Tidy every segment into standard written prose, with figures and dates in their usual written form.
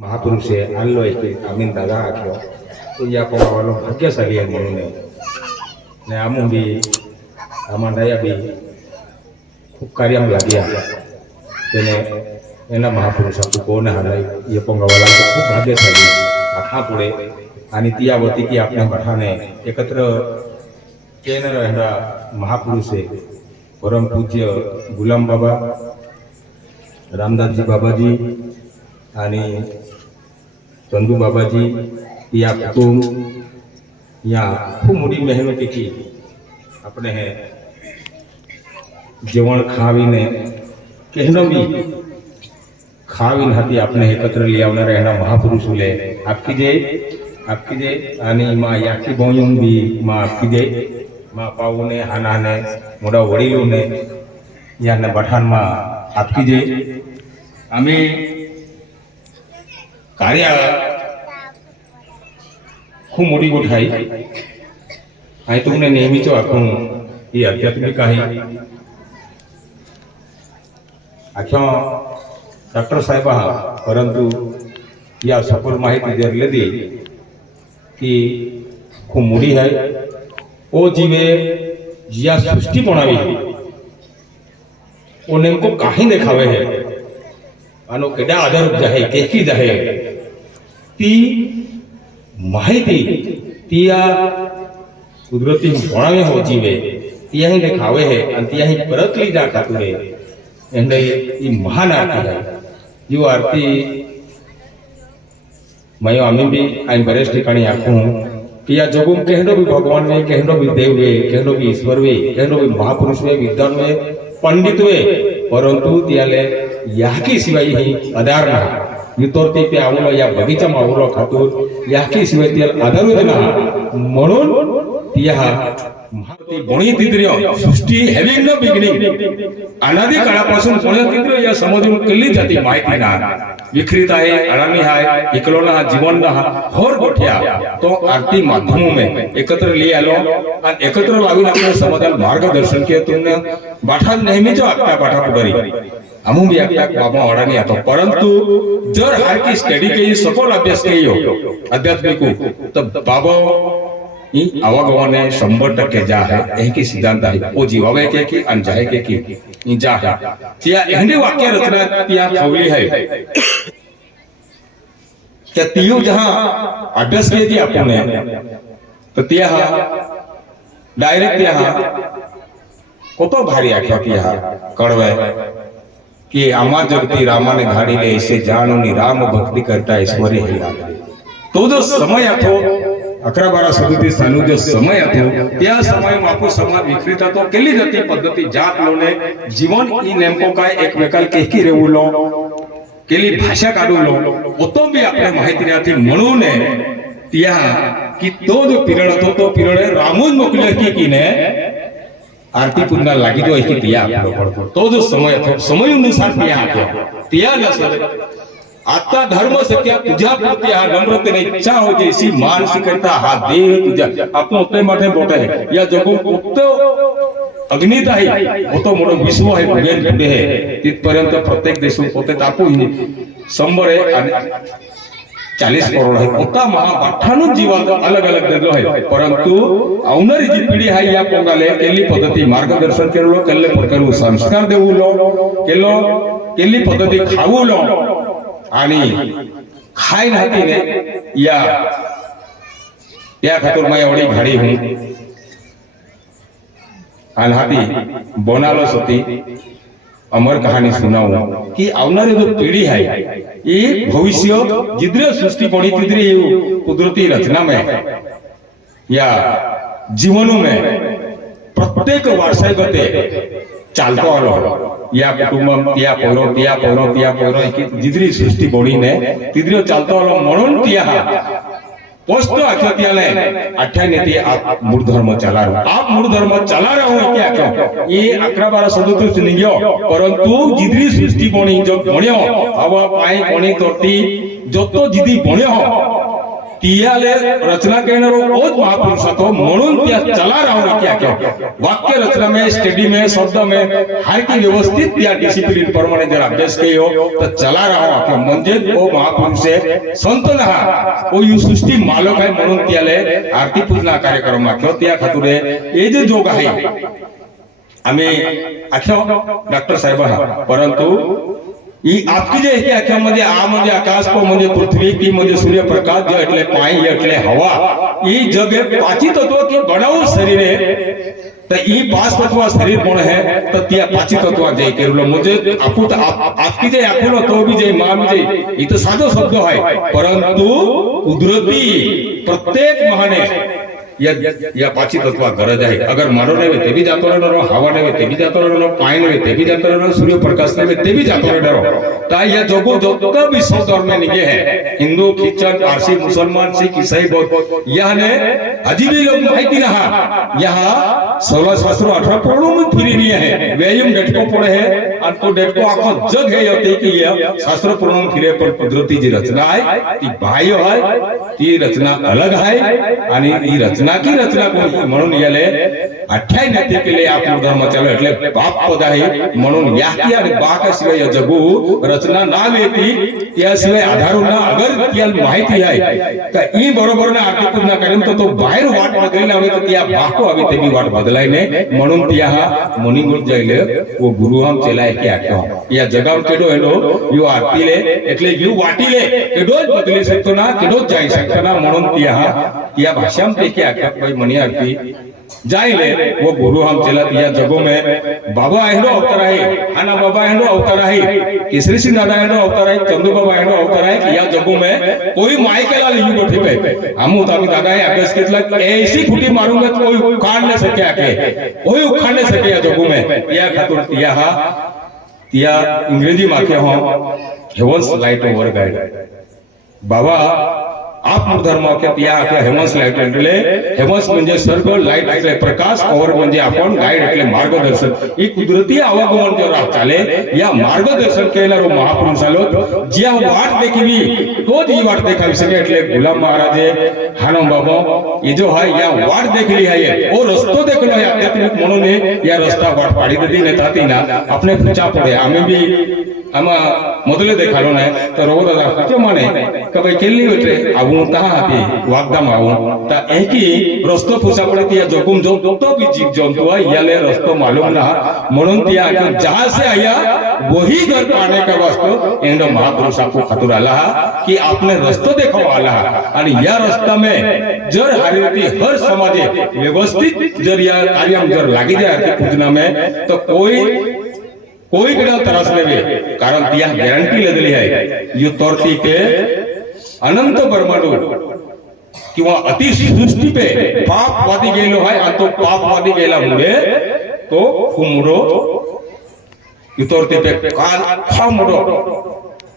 महापुरुष आहे आणलो आहे आम्ही दादा आख्यो तो या पोगावालो भाग्यशाली आहे म्हणून ने आमू बी आमांडाया बी खूप कार्याम लाग्या તેને એના મહાપુરુષાକୁ કોને હાલાય એ પોંગાવાલા ખૂબ ભાગ્યશાળી આખા પડે आणि ती आवती की आपल्या मठाने एकत्र केन रहना महापुरुष है परम पूज्य गुलाम बाबा रामदासजी बाबाजी आणि चंदू बाबाजी या कुटुंब या खूप मोठी मेहनत की આપણે હે जेवण खावीने कहनो भी खावीन हाथी आपने एकत्र ले आवनारा एना महापुरुषोले आपकी जे आणि मा याकी बोयुं भी मा आपकी जे मा पावने हानाने मोडा वडीलोने याने बठाणमा आपकी जे आम्ही कार्य खूप मोठी गोठाई आणि तुमने नेहमीचो आपण ही आध्यात्मिक आहे आख्या डॉक्टर साहेब हा परंतु या सफल माहिती दिली दी की खूप मोठी आहे ओ जीवे जिया सृष्टी बनावी ओ नेमको काही देखावे है आनो केडा आदर जाहे केकी जाहे ती माहिती ती या कुदरती बनावे हो जीवे ती ही देखावे है आणि ती ही परतली जा खातुरे एंडे ई महान आरती है जो आरती मैं आम्ही भी आई बरेच ठिकाणी आखू कि या जगू कहनो भी भगवान वे कहनो भी देव वे कहनो भी ईश्वर वे कहनो भी महापुरुष वे विद्वान वे पंडित वे परंतु त्याले याकी शिवाय ही आधार ना युतोरती पे आवलो या बगीचा में आवलो खातूर याकी शिवाय त्याला आधार ना म्हणून त्या महाती बणी तिद्रियो सृष्टी हॅव्हिंग नो बिगिनिंग अनादि काळापासून बणी तिद्रियो या समजून कल्ली जाती माहिती ना विकृत आहे अनामी है इकलोना जीवन ना होर गोठ्या तो आरती माध्यमों में एकत्र ले आलो आणि एकत्र लावून आपल्या समाजाला मार्गदर्शन किया तुमने बाठा नेहमीच आपल्या बाठा पुढारी आमू भी आपल्या बाबा वाडानी आतो परंतु जर हर की स्टडी केली सखोल अभ्यास केली हो आध्यात्मिक तो बाबा ई आवागवाने 100% जा है यही की सिद्धांत है ओ जीवावे के की अन जाए के की ई जा है त्या एंडे वाक्य रचना त्या थवली है क्या तियो जहां अभ्यास के दी आपने तो त्या डायरेक्ट त्या कोतो भारी आख्या त्या कळवे कि आमा जगती रामाने घाड़ी ले इसे जानोनी राम भक्ति करता ईश्वरी है तो जो समय आथो 11-12 સુધી સાનું जो समय હતો त्या समय आपको समाज विकृत હતો केली जाती पद्धती जात लोने जीवन ई नेमको काय एकमेकाल केकी रेवलो केली भाषा काढूलो ओतो बी आपल्या माहिती राहती म्हणून त्या की तो जो पिरळ હતો तो पिरळे रामून मोकले की ने आरती पुन्हा लागी जो की त्या आपलो तो जो समय હતો समय अनुसार त्या आख्या त्या नसले आता धर्म सख्या तुझ्या प्रती हा नम्रतेने इच्छा हो जैसी मानसी करता हा देह तुझ्या आपण उतने माठे बोटे या जगो उतो अग्नित आहे होतो मोठो विश्व आहे भगेन पुढे आहे तिथपर्यंत प्रत्येक देश पोते तापू 100 आणि 40 करोड आहे होता महापाठानु जीवन अलग अलग देलो आहे परंतु आवनारी जी पिढी आहे या पोंगाले केली पद्धती मार्गदर्शन केलो केले प्रकारू संस्कार देऊलो केली पद्धती खाऊलो आणि खाई नाती ने या खातर मैं एवढी घाड़ी हूं हाथी बनालो सती अमर कहानी सुनाऊं कि आवनारी जो पीढ़ी है ये भविष्य जिद्रे सृष्टि बनी तिद्रे कुदरती रचना में या जीवनों में प्रत्येक वारसाई गते चालतो आलो या कुटुंबम त्या पोरो जिद्री सृष्टी बणीने तिद्री चालतो आलो म्हणून त्या पोस्ट आख्यो त्याले अठ्ठाने ते आप मूळ धर्म चला रहो क्या क्यों ये 11-12 सदुत निगयो परंतु जिद्री सृष्टि बणी जो बण्यो हवा पाई बणी तोटी जो तो जिदी बण्यो तियाले रचना करणारो ओच महापुरुष હતો म्हणून त्या चला राहून क्या क्या वाक्य रचना में स्टडी में शब्द में हर की व्यवस्थित त्या डिसिप्लिन प्रमाणे जर अभ्यास केयो तर चला राहून क्या म्हणजे ओ महापुरुष आहे संत ना ओ यु सृष्टी मालक आहे म्हणून त्याले आरती पूजना कार्यक्रम आख्यो त्या खातुरे हे जे जोग आहे आम्ही आख्यो डॉक्टर साहेब परंतु ई आपकी जे है आख्या मध्ये आ मध्ये आकाश को मध्ये पृथ्वी की मध्ये सूर्यप्रकाश जो એટલે પાણી એટલે હવા ई जगे पाची तत्व के गणाऊ शरीर है तो ई पांच तत्व शरीर कोण है तो त्या पाची तत्व जे केरलो म्हणजे आपू आपकी जे आखलो तो भी जे मां भी जे ई तो सादो शब्द है परंतु कुदरती प्रत्येक महाने या पाची तत्व गरज आहे अगर मारो ने ते भी जातो रहनो हवा ने ते भी जातो रहनो पानी ने ते भी जातो रहनो सूर्य प्रकाश ने ते भी जातो रहनो ता या जोगो जो भी सौ धर्म में निगे है हिंदू ख्रिश्चन पारसी मुसलमान सिख ईसाई बौद्ध यहां ने अजी भी लोग माहिती रहा यहां 16 शास्त्रों 18 पुराणों में फिरी नहीं है व्यायाम डेट को पड़े है और तो डेट को आखो जग है होते कि ये शास्त्र पुराणों में फिरे पर कुदरती जी रचना है ती भाइयो है ती रचना अलग है आणि ई रचना की रचना कोण म्हणून याले 28 नेते केले आपण धर्म चालू એટલે बाप पद आहे म्हणून याकी आणि बाका शिवाय जगू रचना नाव येती त्याशिवाय आधारूना अगर त्याला माहिती आहे का ई बरोबर ना आरती पूर्ण करेन तो बाहेर वाट बदलेला हवे तर त्या बाको हवे ते भी वाट बदलाय ने म्हणून त्या मुनी गुरु जायले वो गुरु हम चलाय की आख्यो या जगाव केडो हेलो यू आरती ले એટલે यू वाटी ले केडो જ बदली શકતો ना केडो જ जाई શકતો ना म्हणून त्या भाषाम ते की आख्या कोई मनी आरती जाई ले वो गुरु हम चलत या जगो में बाबा हेडो अवतार आहे आना बाबा हेडो अवतार आहे केसरी सिंह दादा हेडो अवतार आहे चंदू बाबा हेडो अवतार आहे या जगो में कोई माय केला लियू गोठी पे हमू तामी दादा हे अभ्यास केतला ऐसी खुटी मारूंगा कोई उखाड़ नहीं सके आके कोई उखाड़ नहीं सके या जगो में या खातुर त्या इंग्रजी माखे हो हेवंस लाइट ओवर गाइड बाबा आप धर्म के त्या आख्या हेमंस लाइट એટલે हेमंस म्हणजे सर्व लाइट એટલે प्रकाश और म्हणजे आपण गाइड એટલે मार्गदर्शन ही कुदरती आवागमन जो राह चाले या मार्गदर्शन केलारो महापुरुष आलो ज्या वाट देखीवी तो जी वाट देखावी सके એટલે गुलाम महाराजे हानो बाबा ये जो है या वाट देखली है ओ रस्तो देखलो है आध्यात्मिक म्हणून या रस्ता वाट पाडी दीदी ने ताती ना अपने पूछा पड़े हमें भी आमा मोदले देखालो ना तो रो दादा पूछो माने કે ભાઈ કેલી એટલે આવું તા હતી વાગદામ આવું તા એકી રસ્તો પૂછા પડે ત્યાં જોગુમ જો તો બી જીવ જંતુ હોય યાલે રસ્તો मालूम ना म्हणून त्या जहां से आया वही घर पाने का वास्तव एंडो महापुरुष आपको खतुर आला कि आपने रस्तो देखो आला आणि या रस्ता में जर हरियती हर समाजे व्यवस्थित जर या कार्य जर लागी जाए पूजना में तो कोई कड़ा त्रास नहीं कारण त्या गॅरंटी लेदली आहे यू तोरती के अनंत ब्रह्मांड किंवा अति सृष्टी पे पापवादी गेलो है आणि तो पापवादी गेल्यामुळे तो कुमडो इतोरते पे काल खामडो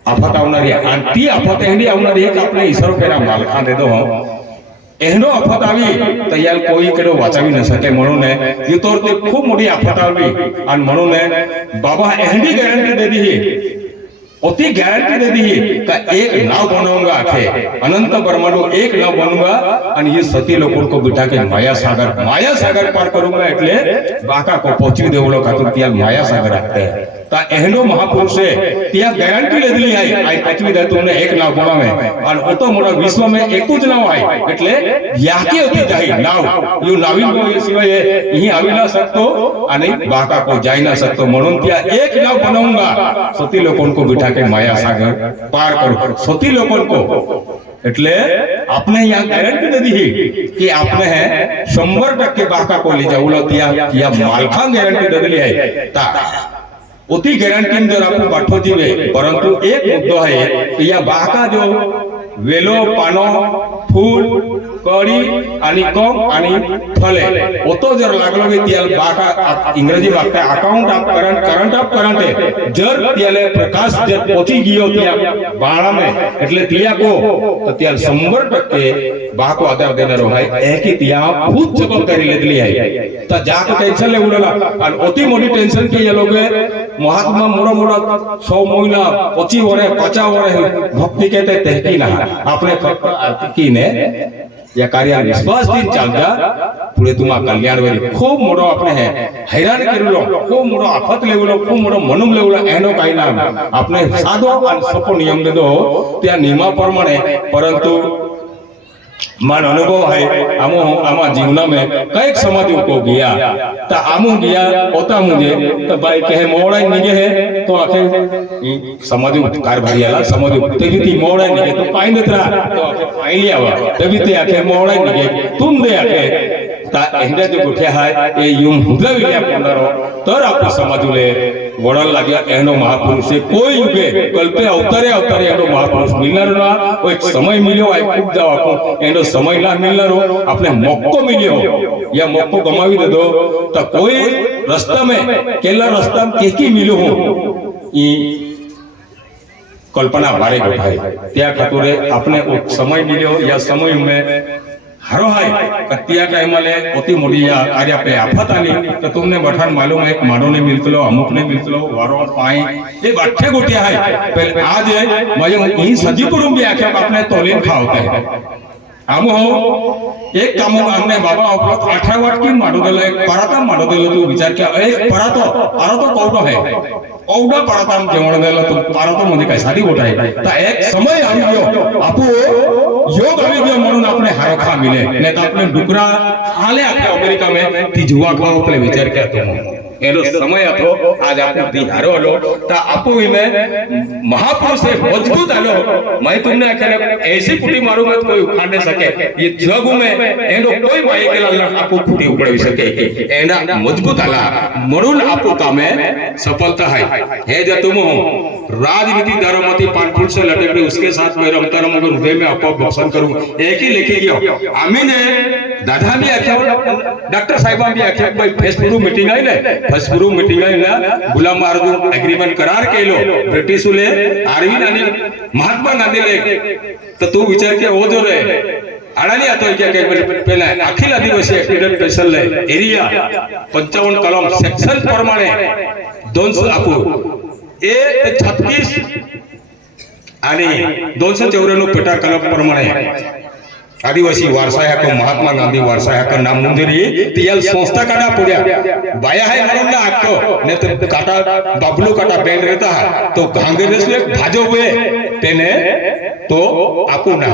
आफत आवणारी आणि ती आफत एंडी आवणारी एक आपले ईश्वर केला मालखा देतो एनो आफत आवी तर याल कोई केडो वाचावी न सके म्हणून इतोरते खूप मोठी आफत आवी आणि म्हणून बाबा एंडी गॅरंटी दे दी अति गारंटी दे दी का एक नाव बनाऊंगा आखे अनंत ब्रह्मांडो एक नाव बनूंगा और ये सती लोगों को बिठा के माया सागर पार करूंगा એટલે बाका को पहुंची देवलो खातिर त्या माया सागर आते हैं ता एहनो महापुरुष है त्या गारंटी लेदली है आई पचवी दे तुमने एक नाव बनावे और ओतो मोटा विश्व में एक ज नाव है એટલે याके होती जाई नाव यू नाविन को ये सिवाय यही आवी ना सकतो आणि बाका को जाई ना सकतो म्हणून त्या एक नाव बनाऊंगा सती लोगों को बिठा के माया सागर पार करो सती लोगों को એટલે आपने यहाँ गारंटी दे दी कि आपने है 100% बाका को ले जाऊला त्या मालखा गारंटी दे दिली है ता उती गॅरंटी जर आपण पाठव दिवे परंतु एक मुद्दा है कि या बाका जो वेलो पानो फूल कडी आणि कम आणि फले ओतो जर लागलो की त्याला बाका इंग्रजी वाक्य account of current of current जर त्याले प्रकाश जर पोची गयो त्या बाळा में એટલે त्या को तो त्या 100% बाको आधार देनारो है एक ही त्या खूप जबाबदारी लेदली है ता जाक टेंशन ले उडला आणि ओती मोठी टेंशन की ये लोग महात्मा मोड़ा मोड़ा 100 महीना 25 वरे 50 वरे भक्ति कहते तहकी ना आपने फक्त आरती की ने या कार्य विश्वास दिन चल जा पुढे तुम्हा कल्याण वरी खूप मोठो આપણે हैरान करेलो खूप मोठो आफत लेवलो खूप मोठो मनुम लेवलो एनो काही ना આપણે સાદો અને સપો નિયમ લીધો ત્યાં નિયમા પ્રમાણે પરંતુ मान अनुभव है आमो आमा जीवना में कई समाधि को गया ता आमो गया होता मुझे तो भाई कहे मोड़ा निगे है तो आखे समाधि कार भरी आला समाधि तभी ती मोड़ा निगे तो पाई नतरा तो आखे पाई लिया वा तभी ते आखे मोड़ा निगे तुम दे आखे ता एंडे जो गुठे है ये यूं हुदवी लिया पुनरो तर आपको समाधुले वड़न लाग्या एनो महापुरुष से कोई युगे कल्पे अवतारे अवतारे एनो महापुरुष मिलनार ना एक समय मिल्यो आई खूब जाओ आपको एनो समय ना मिलनारो आपने मौको मिल्यो या मौको गमावी दे दो तो कोई रास्ता में केला रास्ता केकी मिल्यो हो ई कल्पना भारे गठाई त्या खातुरे आपने समय मिल्यो या समय में हरो है कत्तिया टाइम वाले ओती मोडिया कार्य पे आफत आली तो तुमने बठान मालूम है एक माडो ने मिलतलो अमुक ने मिलतलो वारो पाई ये बट्ठे गोटिया है पहले आज मजे ई सजी कुटुंब भी आखे आपने तोलीन खावते है आमो एक कामो हमने बाबा अपरात 18 वाट की माडो देले एक पराता माडो देले तू विचार क्या ए परातो कौडो है औडा पराता हम जेवण देले तो परातो मध्ये काय साडी गोट आहे ता एक समय આવી ગયો આપો योग આવી ગયો म्हणून આપણે હારો ખા મિલે ને તો આપણે ડુકરા હાલે આપણે અમેરિકા में ती जुवा खाओ એટલે વિચાર क्या तुम एनो समय હતો आज આપણે દી હારો આલો તા આપો में महापुरुष से मजबूत आलो मैं तुमने अकेले ऐसी पुटी मारू मत कोई उखाड़ नहीं सके ये जग में एनो कोई माई के लाल आपको पुटी उखड़वी सके एना मजबूत आला म्हणून आपको कामे सफलता है हे जे तुम राजनीति दरमती 5 फुट से लटक उसके साथ में रमता मगर हृदय में आपको बक्षण करूं एक ही लिखी गयो आम्ही ने दादा भी आख्या डॉक्टर साहेब भी आख्या भाई फेसबुक मीटिंग आई ने फेसबुक मीटिंग आई ना गुलाम मार्ग एग्रीमेंट करार केलो ब्रिटिश ले आरवी नानी महात्मा गांधी ले तो तू विचार के हो जो रे आडानी आतो क्या के पहला अखिल आदिवासी एक्टिविटी स्पेशल ले एरिया 55 कलम सेक्शन प्रमाणे 200 आपू ए 36 आणि 294 पेटा कलम प्रमाणे आदिवासी वारसा हक्क महात्मा गांधी वारसा हक्क नाम मुंदरी तियल संस्था काटा पुड्या बाया है म्हणून ना हक्क ने तो काटा बबलू काटा बैंड रहता है तो कांग्रेस में भाजो हुए तेने तो आपू ना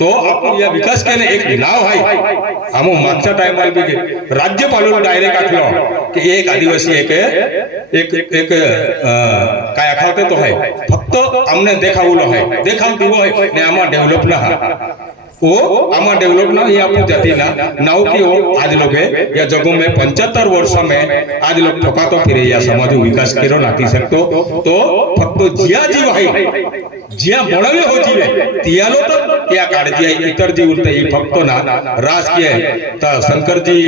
तो आपण या विकास केले एक नाव आहे आमो मागच्या टाइमला बी राज्यपालाला डायरेक्ट आखलो की एक आदिवासी एक काय आखवते तो है फक्त हमने देखावलो है देखाव दिवो है ने आमा डेव्हलप ना वो आमा डेव्हलप ना ये आपको जाती ना नाव की हो आज लोग या जगों में 75 वर्षों में आज लोग ठोकातो फिरे या समाज विकास केरो नाकी सकतो तो फक्त जिया जीव है जिया बोलावे होती है तियालो तो क्या काळजी आहे इतर जीव उरते फक्त ना राजकीय ता शंकरजी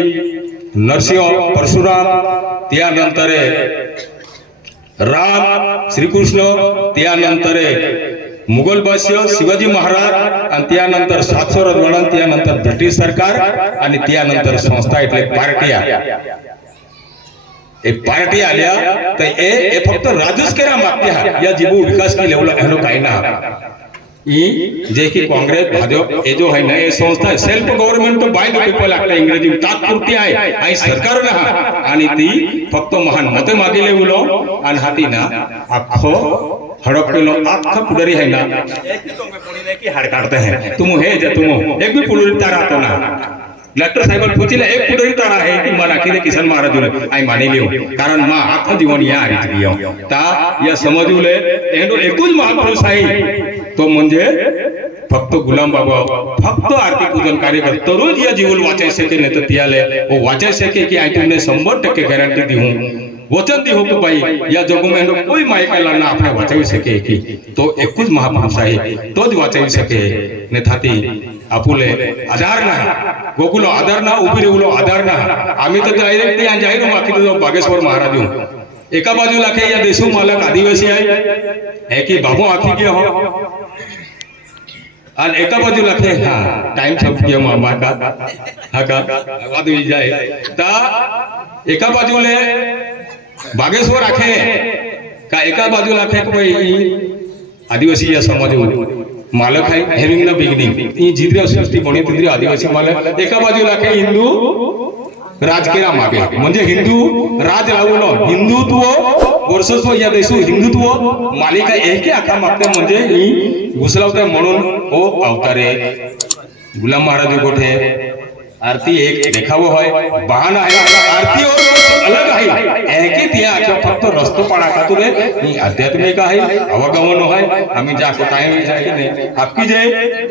नरसिंह परशुराम त्यानंतर राम श्रीकृष्ण त्यानंतर मुघल बादशाह शिवाजी महाराज आणि त्यानंतर 700 रजवाडा त्यानंतर ब्रिटिश सरकार आणि त्यानंतर संस्था એટલે પાર્ટીયા एक पार्टी आल्या तर ए फक्त राजूच केला मागते या जीवो विकास की लेवल एनो काही ना ई जे की कांग्रेस भाजप ए जो है ना ये संस्था सेल्फ गवर्नमेंट तो बाय द पीपल लागते इंग्रजी तात्पुरती आहे आणि सरकार ना आणि ती फक्त महान मते मागेले उलो आणि हाती ना आखो हड़प किलो आखा पुडरी है ना एक तो में पुड़ी की हाड़ काटते हैं तुम है जे तुम एक भी पुडरी तारा तो ना डॉक्टर साहेब पूछिले एक पुडरी तारा है कि मन आखिले किसान महाराज आई मानी लियो कारण मा आखो जीवन या आरीत दियो ता या समजूले एनो एकूच महापुरुष आहे तो म्हणजे फक्त गुलाम बाबा फक्त आरती पूजन कार्य करतो रोज या जीवन वाचाय सके ने तो तियाले वो वाचाय सके कि आई तुमने 100% गारंटी दी हूं वचन दी हो कि भाई या जगो में कोई मायकेला ना आपने वाचावी सके की तो एकूच महापुरुष आहे तोच वाचावी सके ने थाती आपुले आधार ना गोकुलो आधार ना उभी रेवलो आधार ना आम्ही तर डायरेक्ट या जाहीर माखी दो बागेश्वर महाराज एका बाजूला के या देशो मालक आदिवासी आहे है की बाबू आखी के हो आणि एका बाजूला के हां टाइम संपलो मामा का हा का आवाज जाए ता एका बाजूले बागेश्वर आखे का एका बाजूला आखे कोई आदिवासी या समाज मालक आहे हेविंग द बिगिनिंग ही जिद्री सृष्टी बनी तिद्री आदिवासी मालक एका बाजूला आखे हिंदू राजकीय मागे म्हणजे हिंदू राज लावून हिंदुत्व वर्चस्व या देशू हिंदुत्व मालिका एके आखा मागते म्हणजे ही घुसलावते म्हणून हो अवतारे गुलाम महाराज गोठे आरती एक देखावं होय बहाना आहे आरती और अलग आहे एके त्या आख्या फक्त रस्तो पाडा खातुरे ही आध्यात्मिक आहे अवगमन होय आम्ही जा को टाइम जाय की नाही आपकी जय